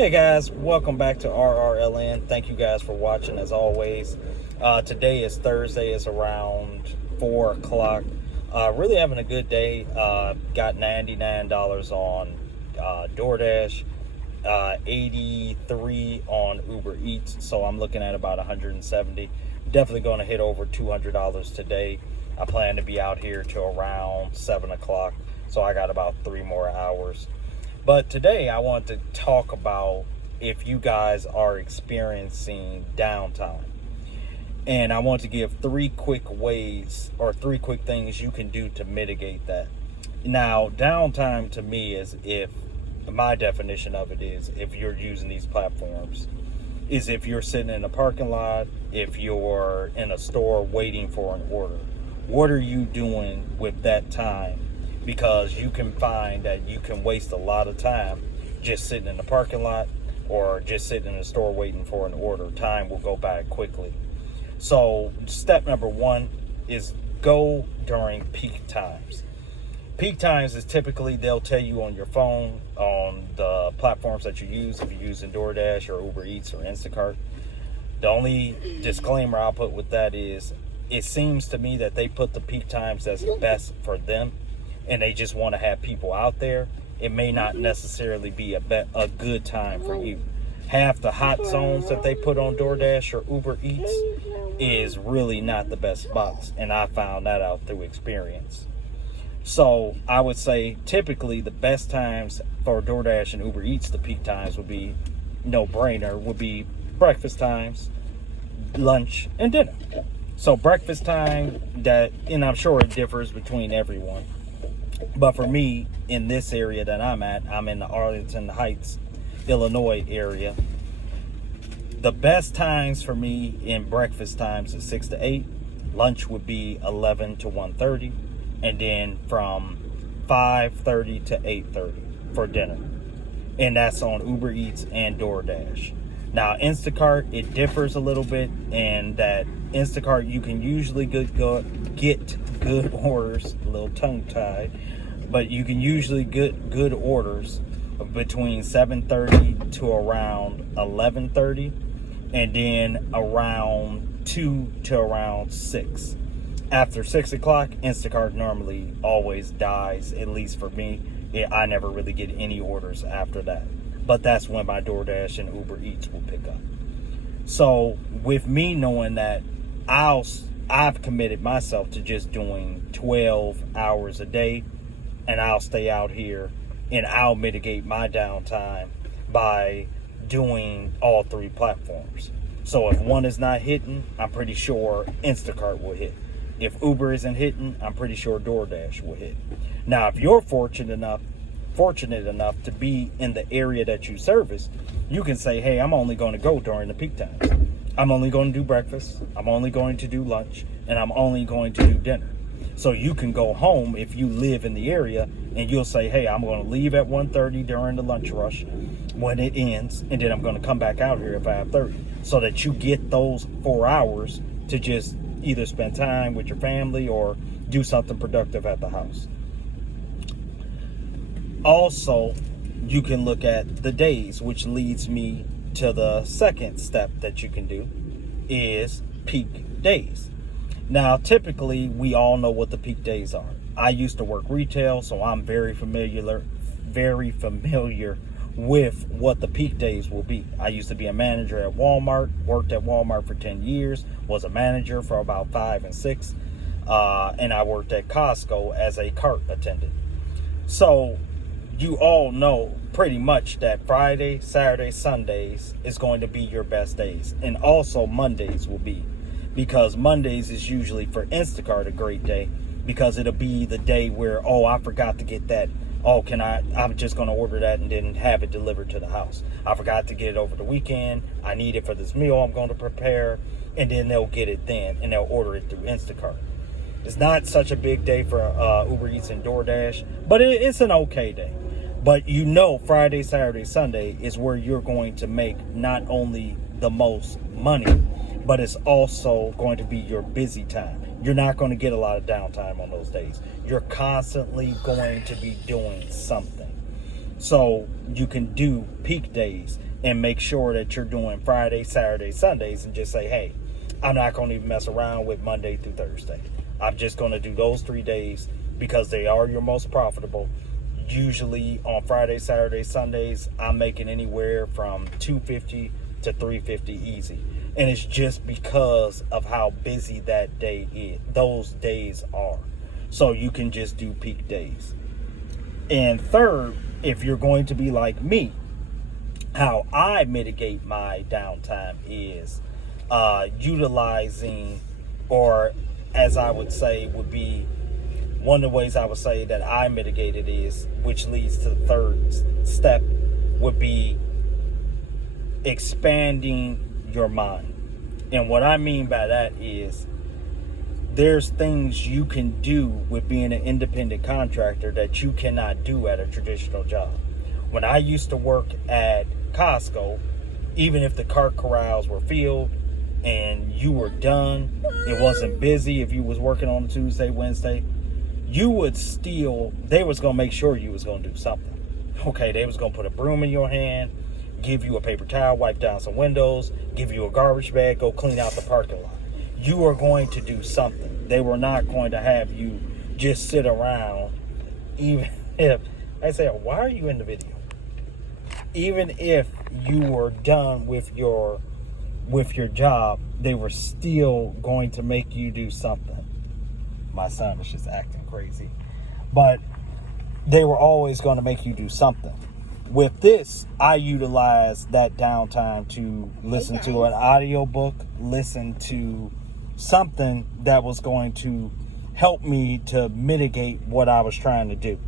Hey guys, welcome back to RRLN. Thank you guys for watching as always. Today is Thursday. It's around 4 o'clock. Really having a good day. Got $99 on DoorDash, 83 on Uber Eats. So I'm looking at about 170. Definitely going to hit over $200 today. I plan to be out here till around 7 o'clock. So I got about 3 more hours. But today I want to talk about if you guys are experiencing downtime. And I want to give 3 quick ways or 3 quick things you can do to mitigate that. Now, downtime to me is my definition of it is if you're using these platforms, is if you're sitting in a parking lot, if you're in a store waiting for an order. What are you doing with that time? Because you can find that you can waste a lot of time just sitting in the parking lot or just sitting in the store waiting for an order. Time will go by quickly. So step number 1 is go during peak times. Peak times is typically, they'll tell you on your phone, on the platforms that you use, if you're using DoorDash or Uber Eats or Instacart. The only disclaimer I'll put with that is, it seems to me that they put the peak times as best for them, and they just want to have people out there. It may not necessarily be a good time for you. Half the hot zones that they put on DoorDash or Uber Eats is really not the best spots, and I found that out through experience. So I would say typically the best times for DoorDash and Uber Eats, the peak times would be no-brainer, would be breakfast times, lunch, and dinner. So breakfast time, and I'm sure it differs between everyone. But for me, in this area that I'm at, I'm in the Arlington Heights, Illinois area. The best times for me in breakfast times is 6 to 8. Lunch would be 11 to 1:30. And then from 5:30 to 8:30 for dinner. And that's on Uber Eats and DoorDash. Now, Instacart, it differs a little bit in that Instacart, you can usually get good orders, a little tongue-tied, but you can usually get good orders between 7:30 to around 11:30, and then around 2 to around 6. After 6 o'clock, Instacart normally always dies, at least for me. I never really get any orders after that. But that's when my DoorDash and Uber Eats will pick up. So with me knowing that, I've committed myself to just doing 12 hours a day, and I'll stay out here and I'll mitigate my downtime by doing all 3 platforms. So if one is not hitting, I'm pretty sure Instacart will hit. If Uber isn't hitting, I'm pretty sure DoorDash will hit. Now, if you're fortunate enough to be in the area that you service, you can say, hey, I'm only going to go during the peak times. I'm only going to do breakfast, I'm only going to do lunch, and I'm only going to do dinner. So you can go home if you live in the area, and you'll say, hey, I'm going to leave at 1:30 during the lunch rush when it ends, and then I'm going to come back out here at 5:30, so that you get those 4 hours to just either spend time with your family or do something productive at the house. Also, you can look at the days, which leads me to the second step that you can do, is peak days. Now, typically, we all know what the peak days are. I used to work retail, so I'm very familiar with what the peak days will be. I used to be a manager at Walmart, worked at Walmart for 10 years, was a manager for about 5 and 6, and I worked at Costco as a cart attendant. So you all know pretty much that Friday, Saturday, Sundays is going to be your best days, and also Mondays will be, because Mondays is usually for Instacart a great day, because it'll be the day where, oh, I forgot to get that. Oh, I'm just going to order that and then have it delivered to the house. I forgot to get it over the weekend. I need it for this meal I'm going to prepare. And then they'll get it then, and they'll order it through Instacart. It's not such a big day for Uber Eats and DoorDash, but it's an okay day. But you know, Friday, Saturday, Sunday is where you're going to make not only the most money, but it's also going to be your busy time. You're not going to get a lot of downtime on those days. You're constantly going to be doing something. So you can do peak days. and make sure that you're doing Friday, Saturday, Sundays, and just say, hey, I'm not going to even mess around with Monday through Thursday. I'm just going to do those 3 days because they are your most profitable. Usually on Friday, Saturday, Sundays, I'm making anywhere from $250 to $350 easy. And it's just because of how busy that day is. Those days are. So you can just do peak days. And third, if you're going to be like me, how I mitigate my downtime is utilizing, or as I would say would be, one of the ways I would say that I mitigate it is, which leads to the third step, would be expanding your mind. And what I mean by that is there's things you can do with being an independent contractor that you cannot do at a traditional job. When I used to work at Costco, even if the cart corrals were filled and you were done, it wasn't busy, if you was working on Tuesday, Wednesday, you would still, they was going to make sure you was going to do something. Okay, they was going to put a broom in your hand, give you a paper towel, wipe down some windows, give you a garbage bag, go clean out the parking lot. You are going to do something. They were not going to have you just sit around, even if, I say, why are you in the video? Even if you were done with your job, they were still going to make you do something. My son is just acting crazy. But they were always going to make you do something. With this, I utilize that downtime to listen to an audiobook, listen to something that was going to help me to mitigate what I was trying to do.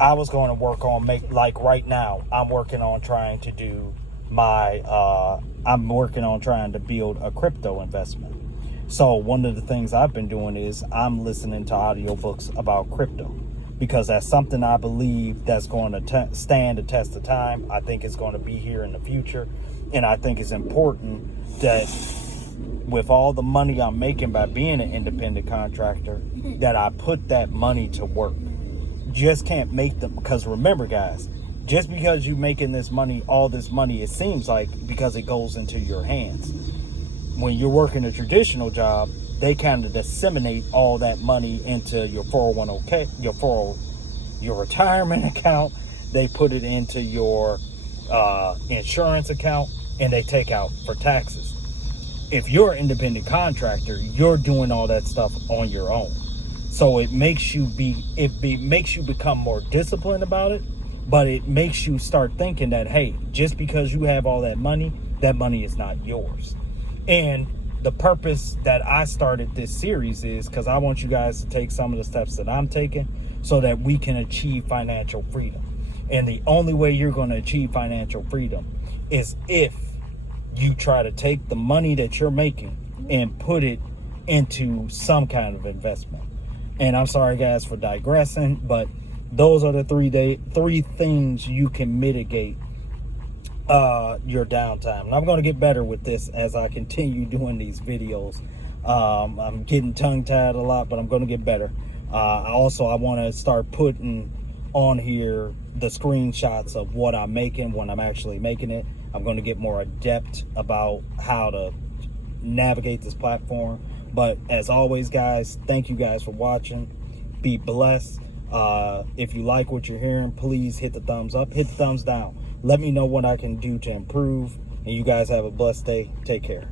I was going to work on like right now, I'm working on trying to do I'm working on trying to build a crypto investment. So one of the things I've been doing is I'm listening to audiobooks about crypto, because that's something I believe that's going to stand the test of time. I think it's going to be here in the future. And I think it's important that with all the money I'm making by being an independent contractor, that I put that money to work. Just can't make them, because remember guys, just because you making this money, all this money, it seems like because it goes into your hands. When you're working a traditional job, they kind of disseminate all that money into your 401k, your retirement account. They put it into your insurance account, and they take out for taxes. If you're an independent contractor, you're doing all that stuff on your own. So it makes you makes you become more disciplined about it, but it makes you start thinking that, hey, just because you have all that money is not yours. And the purpose that I started this series is because I want you guys to take some of the steps that I'm taking so that we can achieve financial freedom. And the only way you're going to achieve financial freedom is if you try to take the money that you're making and put it into some kind of investment. And I'm sorry guys for digressing, but those are the three things you can mitigate your downtime. And I'm going to get better with this as I continue doing these videos. I'm getting tongue-tied a lot, but I'm going to get better. I want to start putting on here the screenshots of what I'm making when I'm actually making it. I'm going to get more adept about how to navigate this platform. But as always, guys, thank you guys for watching. Be blessed. If you like what you're hearing, please hit the thumbs up, hit the thumbs down. Let me know what I can do to improve. And you guys have a blessed day. Take care.